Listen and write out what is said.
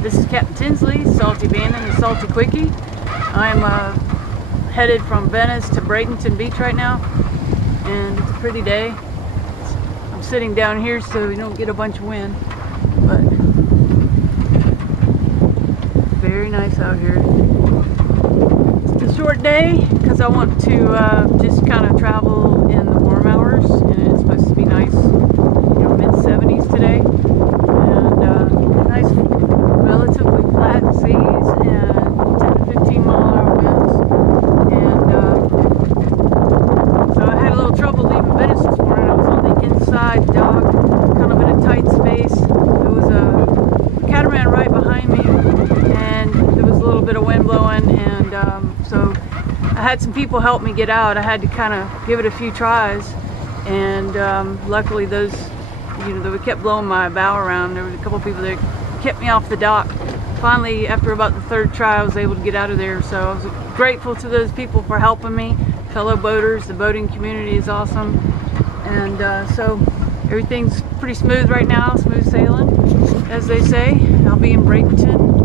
This is Captain Tinsley, Salty Bandon and Salty Quicky. I'm headed from Venice to Bradenton Beach right now, and it's a pretty day. I'm sitting down here so we don't get a bunch of wind, but very nice out here. It's a short day because I want to just kind of travel in the warm hours, and it's supposed to be nice, you know, mid-70s today, and nice, relatively flat seas and 10 to 15 mile-an-hour winds. And so I had a little trouble leaving Venice this morning. I was on the inside dock, kind of in a tight space. There was a catamaran right behind me, and there was a little bit of wind blowing, and so I had some people help me get out. I had to kind of give it a few tries, and luckily those, you know, they kept blowing my bow around. There was a couple of people that kept me off the dock. Finally, after about the third try, I was able to get out of there. So I was grateful to those people for helping me, fellow boaters. The boating community is awesome, and so everything's pretty smooth right now, smooth sailing, as they say. I'll be in Bradenton